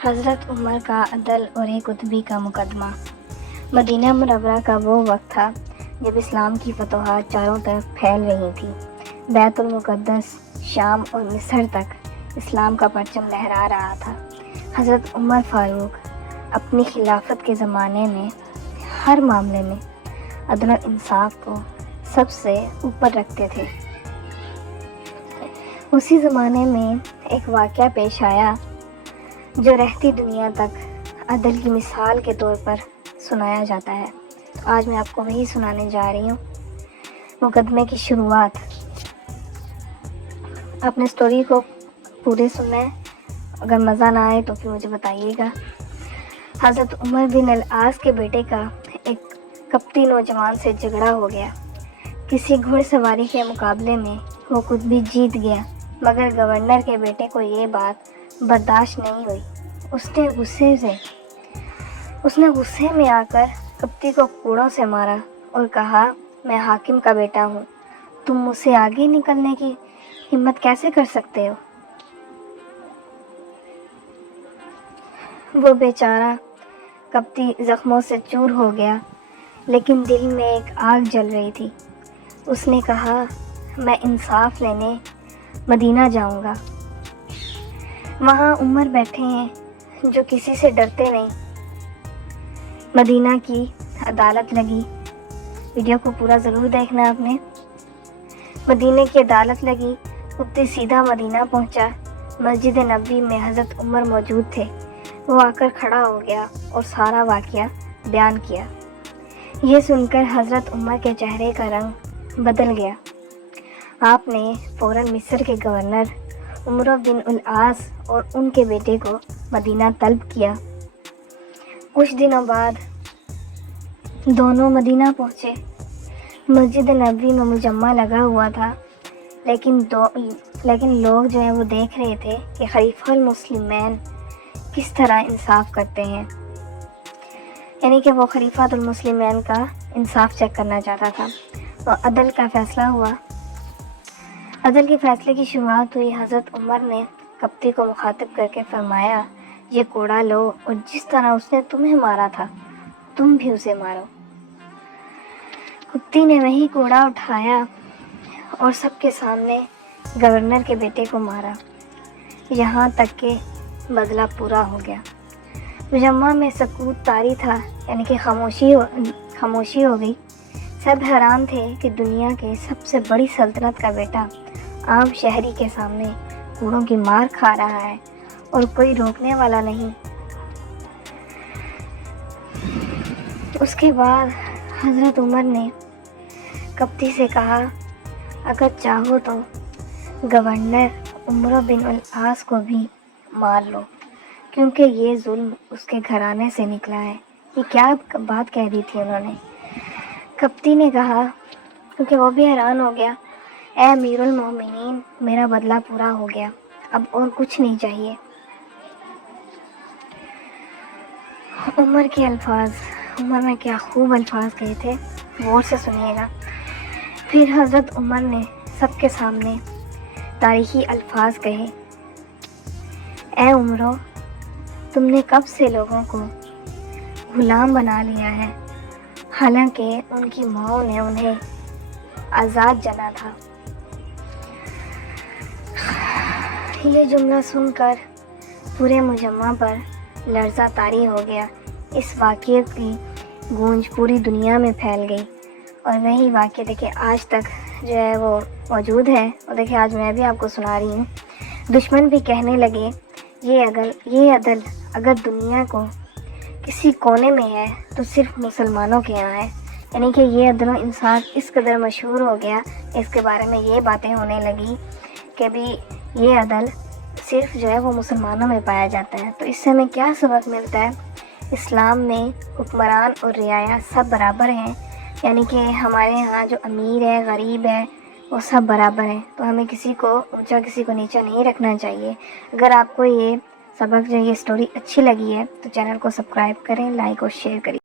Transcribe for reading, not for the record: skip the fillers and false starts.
حضرت عمر کا عدل اور ایک قطبی کا مقدمہ۔ مدینہ منورہ کا وہ وقت تھا جب اسلام کی فتوحات چاروں طرف پھیل رہی تھیں۔ بیت المقدس، شام اور مصر تک اسلام کا پرچم لہرا رہا تھا۔ حضرت عمر فاروق اپنی خلافت کے زمانے میں ہر معاملے میں عدل و انصاف کو سب سے اوپر رکھتے تھے۔ اسی زمانے میں ایک واقعہ پیش آیا جو رہتی دنیا تک عدل کی مثال کے طور پر سنایا جاتا ہے۔ تو آج میں آپ کو وہی سنانے جا رہی ہوں۔ مقدمے کی شروعات۔ اپنے سٹوری کو پورے سننا ہے، اگر مزہ نہ آئے تو پھر مجھے بتائیے گا۔ حضرت عمر بن العاص کے بیٹے کا ایک کپٹی نوجوان سے جھگڑا ہو گیا۔ کسی گھوڑ سواری کے مقابلے میں وہ خود بھی جیت گیا، مگر گورنر کے بیٹے کو یہ بات برداشت نہیں ہوئی۔ اس نے غصے میں آ کر کپٹی کو کوڑوں سے مارا اور کہا، میں حاکم کا بیٹا ہوں، تم مجھ سے آگے نکلنے کی ہمت کیسے کر سکتے ہو؟ وہ بیچارہ کپٹی زخموں سے چور ہو گیا، لیکن دل میں ایک آگ جل رہی تھی۔ اس نے کہا، میں انصاف لینے مدینہ جاؤں گا۔ وہاں عمر بیٹھے ہیں جو کسی سے ڈرتے نہیں۔ مدینہ کی عدالت لگی۔ ویڈیو کو پورا ضرور دیکھنا آپ نے۔ مدینہ کی عدالت لگی۔ کپٹی سیدھا مدینہ پہنچا۔ مسجد نبوی میں حضرت عمر موجود تھے۔ وہ آ کر کھڑا ہو گیا اور سارا واقعہ بیان کیا۔ یہ سن کر حضرت عمر کے چہرے کا رنگ بدل گیا۔ آپ نے فوراً مصر کے گورنر عمر بن العاص اور ان کے بیٹے کو مدینہ طلب کیا۔ کچھ دنوں بعد دونوں مدینہ پہنچے۔ مسجد نبوی میں مجمع لگا ہوا تھا، لیکن لوگ جو ہیں وہ دیکھ رہے تھے کہ خلیفہ المسلمین کس طرح انصاف کرتے ہیں، یعنی کہ وہ خلیفہ المسلمین کا انصاف چیک کرنا چاہتا تھا۔ اور عدل کا فیصلہ ہوا۔ عدل کے فیصلے کی شروعات ہوئی۔ حضرت عمر نے کپٹی کو مخاطب کر کے فرمایا، یہ کوڑا لو اور جس طرح اس نے تمہیں مارا تھا تم بھی اسے مارو۔ کپٹی نے وہی کوڑا اٹھایا اور سب کے سامنے گورنر کے بیٹے کو مارا، یہاں تک کہ بدلہ پورا ہو گیا۔ مجمع میں سکوت طاری تھا، یعنی کہ خاموشی ہو گئی۔ سب حیران تھے کہ دنیا کے سب سے بڑی سلطنت کا بیٹا عام شہری کے سامنے کوڑوں کی مار کھا رہا ہے اور کوئی روکنے والا نہیں۔ اس کے بعد حضرت عمر نے کپٹی سے کہا، اگر چاہو تو گورنر عمر بن العاص کو بھی مار لو، کیونکہ یہ ظلم اس کے گھرانے سے نکلا ہے۔ یہ کیا بات کہہ دی تھی انہوں نے؟ کپٹی نے کہا، کیونکہ وہ بھی حیران ہو گیا، اے امیر المومنین، میرا بدلہ پورا ہو گیا، اب اور کچھ نہیں چاہیے۔ عمر کے الفاظ، عمر نے کیا خوب الفاظ کہے تھے، غور سے سنیے گا۔ پھر حضرت عمر نے سب کے سامنے تاریخی الفاظ کہے، اے عمرو، تم نے کب سے لوگوں کو غلام بنا لیا ہے، حالانکہ ان کی ماؤں نے انہیں آزاد جنا تھا۔ یہ جملہ سن کر پورے مجمع پر لرزہ طاری ہو گیا۔ اس واقعے کی گونج پوری دنیا میں پھیل گئی، اور وہی واقعہ دیکھیں آج تک جو ہے وہ موجود ہے۔ اور دیکھیں آج میں بھی آپ کو سنا رہی ہوں۔ دشمن بھی کہنے لگے، یہ عدل اگر دنیا کو کسی کونے میں ہے تو صرف مسلمانوں کے یہاں ہے، یعنی کہ یہ عدل و انصاف اس قدر مشہور ہو گیا، اس کے بارے میں یہ باتیں ہونے لگی کہ بھی یہ عدل صرف جو ہے وہ مسلمانوں میں پایا جاتا ہے۔ تو اس سے ہمیں کیا سبق ملتا ہے؟ اسلام میں حکمران اور رعایا سب برابر ہیں، یعنی کہ ہمارے ہاں جو امیر ہے، غریب ہے، وہ سب برابر ہیں۔ تو ہمیں کسی کو اونچا کسی کو نیچا نہیں رکھنا چاہیے۔ اگر آپ کو یہ سبق جو یہ سٹوری اچھی لگی ہے تو چینل کو سبسکرائب کریں، لائک اور شیئر کریں۔